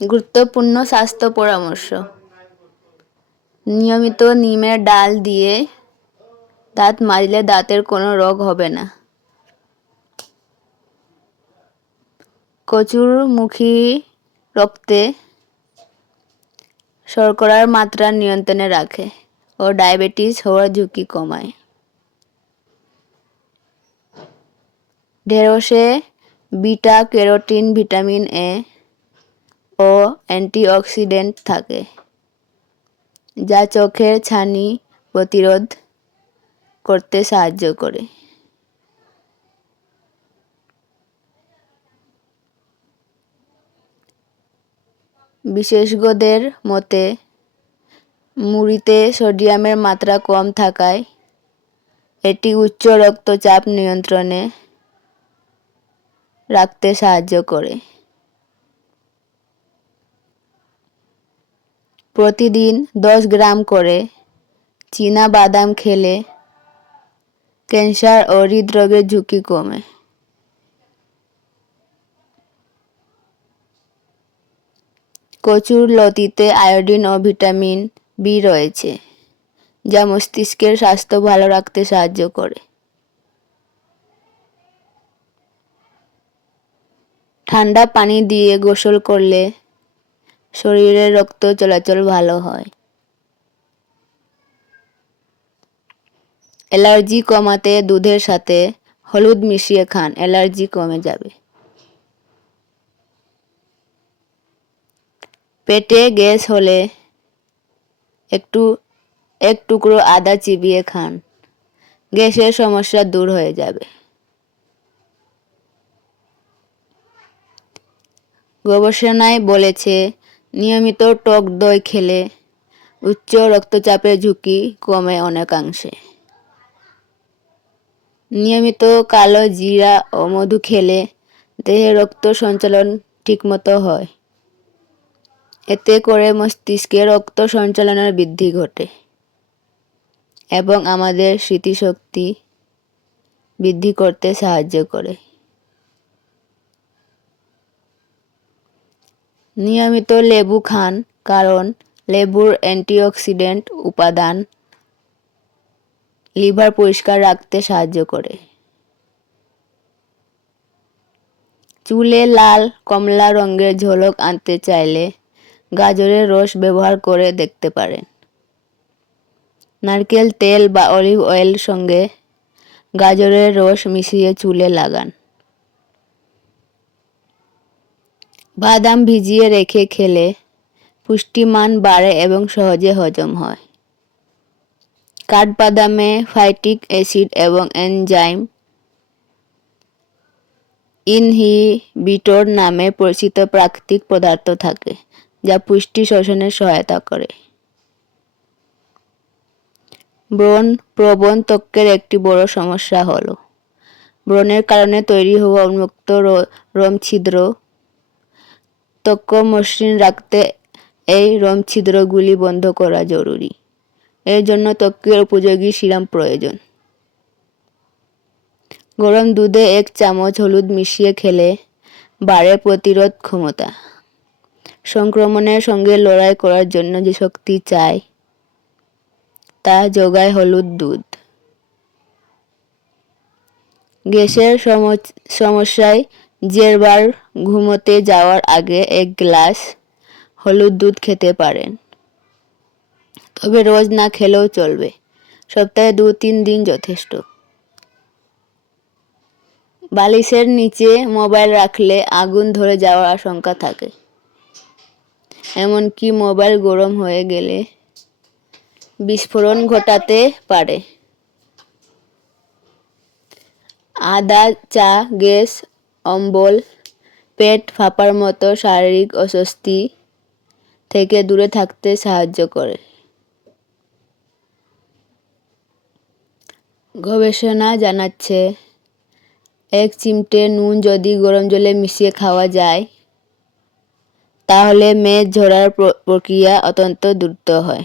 গুরুত্বপূর্ণ স্বাস্থ্য পরামর্শ। নিয়মিত নিমের ডাল দিয়ে দাঁত মাজলে দাঁতের কোনো রোগ হবে না। কচুরমুখী রক্তে শর্করার মাত্রা নিয়ন্ত্রণে রাখে ও ডায়াবেটিস হওয়ার ঝুঁকি কমায়। ঢেঁড়সে বিটা ক্যারোটিন, ভিটামিন এ ও অ্যান্টিঅক্সিডেন্ট থাকে, যা চোখের ছানি প্রতিরোধ করতে সাহায্য করে। বিশেষজ্ঞদের মতে মুড়িতে সোডিয়ামের মাত্রা কম থাকায় এটি উচ্চ রক্তচাপ নিয়ন্ত্রণে রাখতে সাহায্য করে। প্রতিদিন 10 গ্রাম করে চীনা বাদাম খেলে ক্যান্সার ও হৃদরোগের ঝুঁকি কমে। কচুর লতিতে আয়োডিন ও ভিটামিন বি রয়েছে, যা মস্তিষ্কের স্বাস্থ্য ভালো রাখতে সাহায্য করে। ঠান্ডা পানি দিয়ে গোসল করলে শরীরে রক্ত চলাচল ভালো হয়। অ্যালার্জি কমাতে দুধের সাথে হলুদ মিশিয়ে খান, অ্যালার্জি কমে যাবে। পেটে গ্যাস হলে এক টুকরো আদা চিবিয়ে খান, গ্যাসের সমস্যা দূর হয়ে যাবে। গবেষণায় বলেছে নিয়মিত টক দই খেলে উচ্চ রক্তচাপের ঝুঁকি কমে অনেকাংশে। নিয়মিত কালো জিরা ও মধু খেলে দেহে রক্ত সঞ্চালন ঠিকমতো হয়। এতে করে মস্তিষ্কে রক্ত সঞ্চালনের বৃদ্ধি ঘটে এবং আমাদের স্মৃতিশক্তি বৃদ্ধি করতে সাহায্য করে। নিয়মিত লেবু খান, কারণ লেবুর অ্যান্টিঅক্সিডেন্ট উপাদান লিভার পরিষ্কার রাখতে সাহায্য করে। চুলে লাল কমলা রঙের ঝলক আনতে চাইলে গাজরের রস ব্যবহার করে দেখতে পারেন। নারকেল তেল বা অলিভ অয়েল সঙ্গে গাজরের রস মিশিয়ে চুলে লাগান। বাদাম ভিজিয়ে রেখে খেলে পুষ্টিমান বাড়ে এবং সহজে হজম হয়। কাঠবাদামে ফাইটিক অ্যাসিড এবং এনজাইম ইনহিবিটর নামে পরিচিত প্রাকৃতিক পদার্থ থাকে, যা পুষ্টি শোষণে সহায়তা করে। ব্রণ প্রবণ ত্বকের একটি বড় সমস্যা হলো ব্রণের কারণে তৈরি হওয়া উন্মুক্ত রোমছিদ্র। ত্বক মসৃণ রাখতে এই রোমছিদ্রগুলি বন্ধ করা জরুরি। এর জন্য ত্বকের উপযোগী সিরাম প্রয়োজন। গরম দুধে 1 চামচ হলুদ মিশিয়ে খেলে বাড়ে প্রতিরোধ ক্ষমতা। সংক্রমণের সঙ্গে লড়াই করার জন্য যে শক্তি চাই তা যোগায় হলুদ দুধ। গ্যাসের সমস্যায় জেরবার ঘুমোতে যাওয়ার আগে 1 গ্লাস হলুদ দুধ খেতে পারেন, তবে রোজ না খেলেও চলবে, সপ্তাহে 2-3 দিন যথেষ্ট। বালিশের নিচে মোবাইল রাখলে আগুন ধরে যাওয়ার আশঙ্কা থাকে, এমনকি মোবাইল গরম হয়ে গেলে বিস্ফোরণ ঘটাতে পারে। আদা চা গ্যাস, অম্বল, পেট ফাঁপার মতো শারীরিক অস্বস্তি থেকে দূরে থাকতে সাহায্য করে। গবেষণা জানাচ্ছে 1 চিমটে নুন যদি গরম জলে মিশিয়ে খাওয়া যায় তাহলে মেদ ঝরার প্রক্রিয়া অত্যন্ত দ্রুত হয়।